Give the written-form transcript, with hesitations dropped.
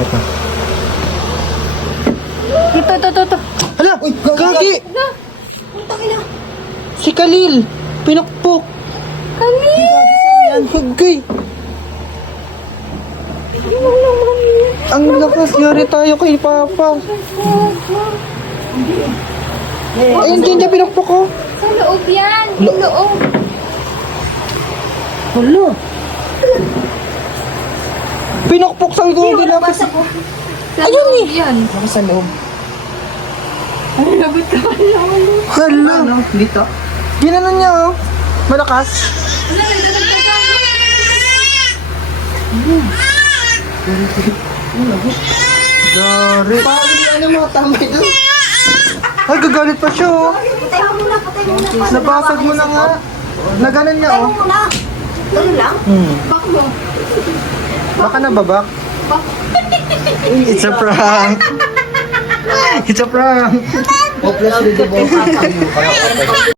Bakit na? Ito. Hala! Gagi! Si Khalil! Pinakpok! Khalil! Hugay! Ang lakas, yari tayo kay Papa. Ayun, dyan niya pinakpok ko. Sa loob yan. Sa loob. Hala! Pinakpok sa ito. Sa loob yan. Ako sa loob. Ay, labot ka pa naman. Hala! Ano? Dito? Ginanon niya oh. Malakas. Wala, may dadagdagan. Dari. Ano mo? Tama ito. Ay, gagalit pa siya oh. Patay mo muna. Nabasag mo na nga. Naganon niya oh. Muna. Dali lang. Bak mo. Baka nababak. It's a prank. It's a prank. Hopeless with the ball.